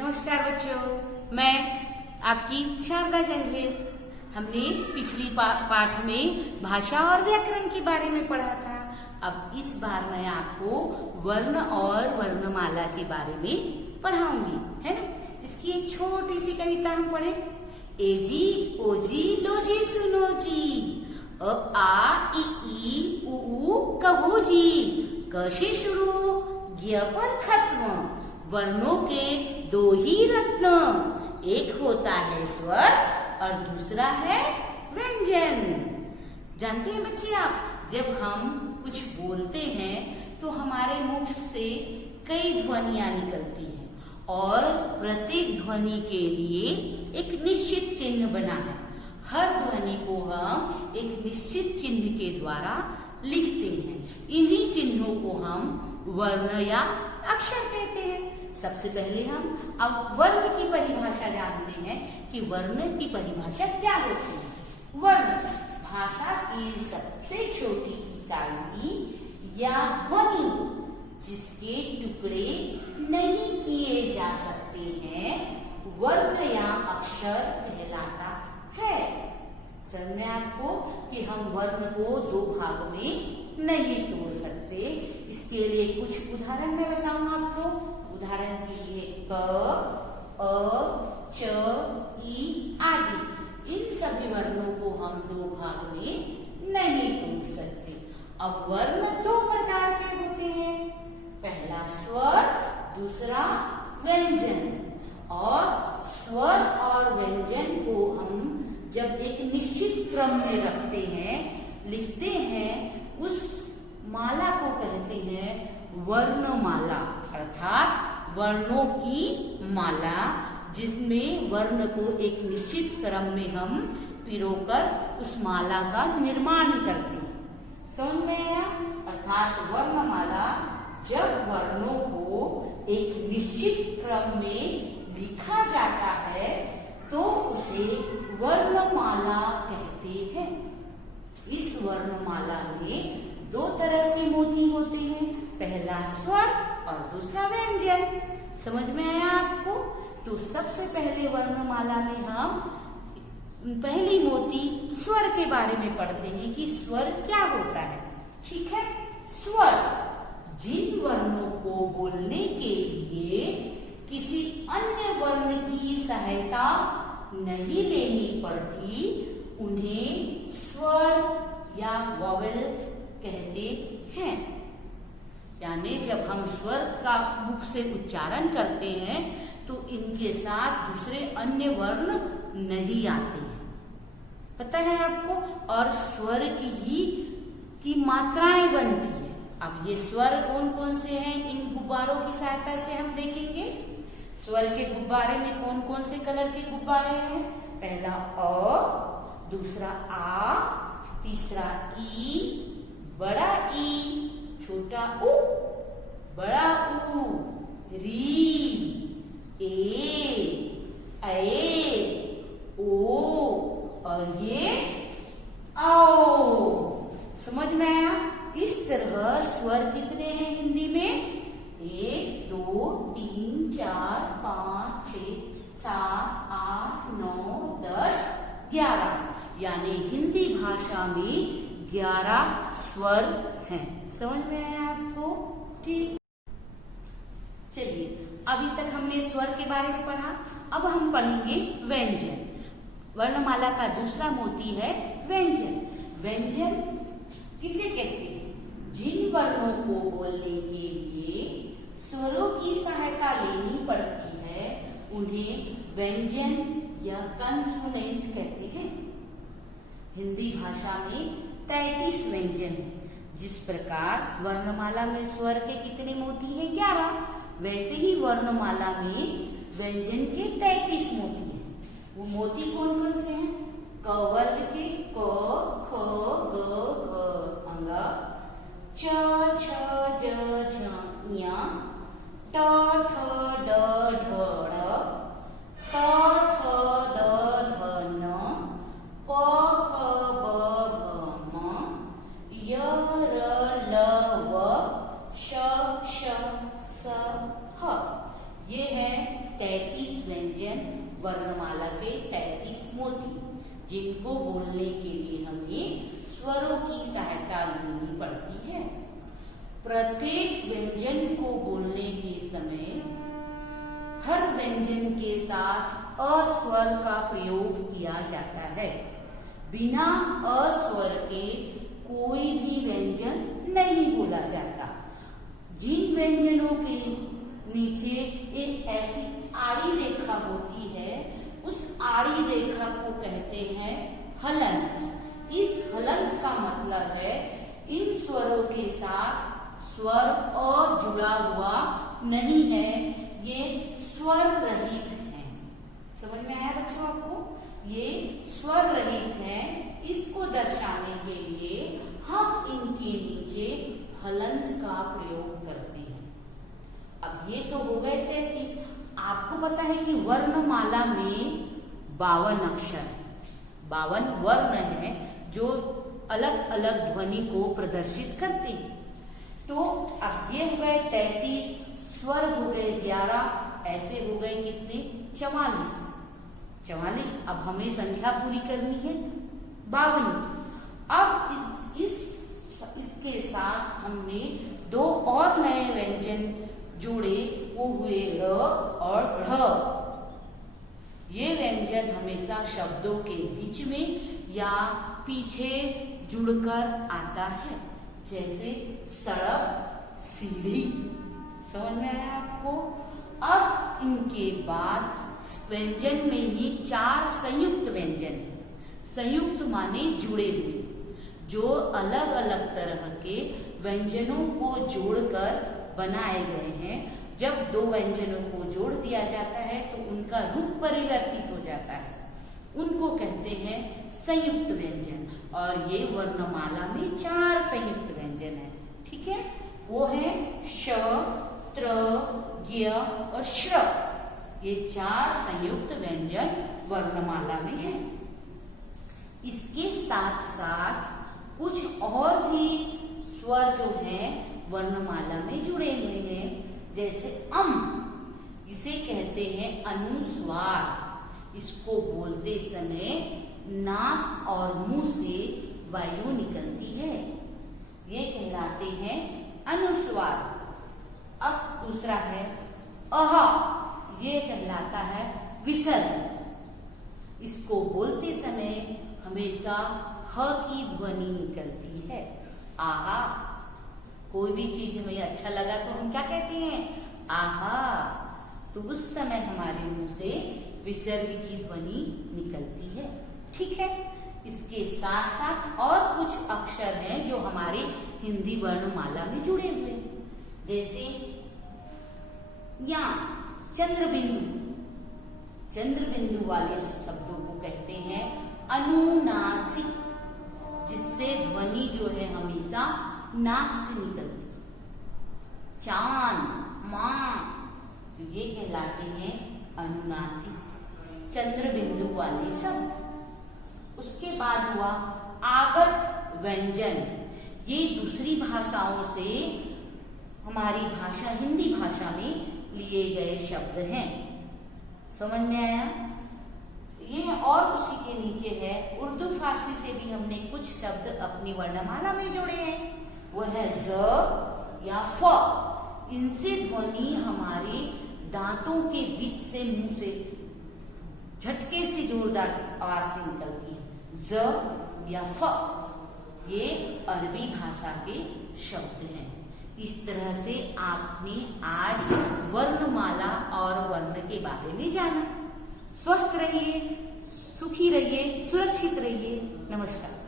नमस्कार बच्चों, मैं आपकी शारदा जंगेर। हमने पिछली पाठ में भाषा और व्याकरण के बारे में पढ़ा था। अब इस बार मैं आपको वर्ण और वर्णमाला के बारे में पढ़ाऊंगी, है ना। इसकी एक छोटी सी कविता हम पढ़े। एजी ओजी लोजी सुनो जी, अ आ ई उ कहो जी, क से शुरू ज्ञ पर खत्म, वर्णों के दो ही रत्न, एक होता है स्वर और दूसरा है व्यंजन। जानते हैं बच्चे आप, जब हम कुछ बोलते हैं तो हमारे मुख से कई ध्वनियां निकलती हैं और प्रत्येक ध्वनि के लिए एक निश्चित चिन्ह बना है। हर ध्वनि को हम एक निश्चित चिन्ह के द्वारा लिखते हैं। इन्हीं चिन्हों को हम वर्ण या अक्षर कहते हैं। सबसे पहले हम अब वर्ण की परिभाषा जानते हैं कि वर्ण की परिभाषा क्या होती है। वर्ण भाषा की सबसे छोटी इकाई या ध्वनि जिसके टुकड़े नहीं किए जा सकते हैं, वर्ण या अक्षर कहलाता है। समझ में आपको कि हम वर्ण को दो भाग में नहीं तोड़ सकते। इसके लिए कुछ उदाहरण मैं बताऊं आपको। उदाहरण के लिए क, अ, च, ई आदि, इन सभी वर्णों को हम दो भाग में नहीं तोड़ सकते। अब वर्ण दो प्रकार के होते हैं, पहला स्वर, दूसरा व्यंजन। और स्वर और व्यंजन को हम जब एक निश्चित क्रम में रखते हैं, लिखते हैं, उस माला को कहते हैं वर्णमाला, अर्थात वर्णों की माला, जिसमें वर्ण को एक निश्चित क्रम में हम पिरोकर उस माला का निर्माण करते हैं। समझ में आया? अर्थात वर्णमाला जब वर्णों को एक निश्चित क्रम में लिखा जाता है तो उसे वर्णमाला कहते हैं। इस वर्णमाला में दो तरह के मोती होते हैं, पहला स्वर और दूसरा व्यंजन। समझ में आया आपको? तो सबसे पहले वर्णमाला में हम पहली मोती स्वर के बारे में पढ़ते हैं कि स्वर क्या होता है। ठीक है। स्वर जिन वर्णों को बोलने के लिए किसी अन्य वर्ण की सहायता नहीं लेनी पड़ती, उन्हें स्वर या वॉवेल्स कहते हैं। यानी जब हम स्वर का मुख से उच्चारण करते हैं तो इनके साथ दूसरे अन्य वर्ण नहीं आते हैं, पता है आपको। और स्वर की मात्राएं बनती है। अब ये स्वर कौन कौन से हैं, इन गुब्बारों की सहायता से हम देखेंगे। स्वर के गुब्बारे में कौन कौन से कलर के गुब्बारे हैं। पहला अ, दूसरा आ, तीसरा ई, बड़ा ई, छोटा उ, बड़ा उ, री, ए, ओ और ये आओ। समझ में आया? इस तरह स्वर कितने हैं हिंदी में? 1, 2, 3, 4, 5, 6, 7, 8, 9, 10, 11। यानी हिंदी भाषा में 11 स्वर हैं। समझ में आया आपको? ठीक। चलिए, अभी तक हमने स्वर के बारे में पढ़ा। अब हम पढ़ेंगे व्यंजन। वर्णमाला का दूसरा मोती है व्यंजन। व्यंजन किसे कहते हैं? जिन वर्णों को बोलने के लिए स्वरों की सहायता लेनी पड़ती है, उन्हें व्यंजन या कंसोनेंट कहते हैं। हिंदी भाषा में 33 व्यंजन है। जिस प्रकार वर्णमाला में स्वर के कितने मोती हैं? 11, वैसे ही वर्णमाला में व्यंजन के 33 मोती हैं। वो मोती कौन कौन से हैं? क वर्ग के क, ख, ग, घ, अंगा, च, छ, ज, झ, ञ, ट, ठ, ड, ढ, ढ़, त, थ, द, ध, न, प, फ, ब, भ, म, य, र, ल, व, श, श, स, ह। ये है 33 व्यंजन वर्णमाला के 33 मोती, जिनको बोलने के लिए हमें स्वरों की सहायता लेनी पड़ती है। प्रत्येक व्यंजन को बोलने के समय हर व्यंजन के साथ अ स्वर का प्रयोग किया जाता है। बिना अ स्वर के कोई भी व्यंजन नहीं बोला जाता। जिन व्यंजनों के नीचे एक ऐसी आड़ी रेखा होती है, उस आड़ी रेखा को कहते हैं हलंत। इस हलंत का मतलब है इन स्वरों के साथ स्वर अ जुड़ा हुआ नहीं है, ये स्वर रहित है। समझ में आया बच्चों आपको? ये स्वर रहित है। इसको दर्शाने के लिए हम इनके नीचे हलंत का प्रयोग करते हैं। अब ये तो हो गए 33। आपको पता है कि वर्णमाला में 52 अक्षर, 52 वर्ण है जो अलग अलग ध्वनि को प्रदर्शित करते हैं। तो अब ये हो गए 33, स्वर हो गए 11, ऐसे हो गए कितने? 44। अब हमें संख्या पूरी करनी है 52। अब इसके साथ हमने 2 और नए व्यंजन जोड़े, वो हुए र और ढ। ये व्यंजन हमेशा शब्दों के बीच में या पीछे जुड़कर आता है, जैसे सड़क, सीढ़ी। समझ में आया आपको? अब इनके बाद व्यंजन में ही 4 संयुक्त व्यंजन। संयुक्त माने जुड़े हुए, जो अलग अलग तरह के व्यंजनों को जोड़कर बनाए गए हैं। जब 2 व्यंजनों को जोड़ दिया जाता है तो उनका रूप परिवर्तित हो जाता है, उनको कहते हैं संयुक्त व्यंजन। और ये वर्णमाला में 4 संयुक्त व्यंजन है। ठीक है, वो है श, त्र, ज्ञ और श्र। ये 4 संयुक्त व्यंजन वर्णमाला में है। इसके साथ साथ कुछ और भी स्वर जो है वर्णमाला में जुड़े हुए हैं, जैसे अम। इसे कहते हैं अनुस्वार। इसको बोलते समय नाक और मुंह से वायु निकलती है, ये कहलाते हैं अनुस्वार। अब दूसरा है अह, ये कहलाता है विसर्ग। इसको बोलते समय हमेशा ह की ध्वनि निकलती है। आहा, कोई भी चीज हमें अच्छा लगा तो हम क्या कहते हैं? आहा। तो उस समय हमारे मुंह से विसर्ग की ध्वनि निकलती है। ठीक है, इसके साथ साथ और कुछ अक्षर हैं जो हमारे हिंदी वर्णमाला में जुड़े हुए हैं, जैसे या चंद्रबिंदु। चंद्रबिंदु वाले शब्दों को कहते हैं अनुनासिक, जिससे ध्वनि जो है हमेशा नाक से निकलती। चांद, मां, तो ये कहलाते हैं अनुनासिक, चंद्रबिंदु वाले शब्द। उसके बाद हुआ आगत व्यंजन। ये दूसरी भाषाओं से हमारी भाषा हिंदी भाषा में लिए गए शब्द हैं। समझ में आया? ये और उसी के नीचे है उर्दू फारसी से भी हमने कुछ शब्द अपनी वर्णमाला में जोड़े हैं। वो है ज या फ। इनसे ध्वनि हमारे दांतों के बीच से मुंह से झटके से जोरदार आवाज से निकलती है, ज या फ। ये अरबी भाषा के शब्द हैं। इस तरह से आपने आज वर्णमाला और वर्ण के बारे में जाना। स्वस्थ रहिए, सुखी रहिए, सुरक्षित रहिए। नमस्कार।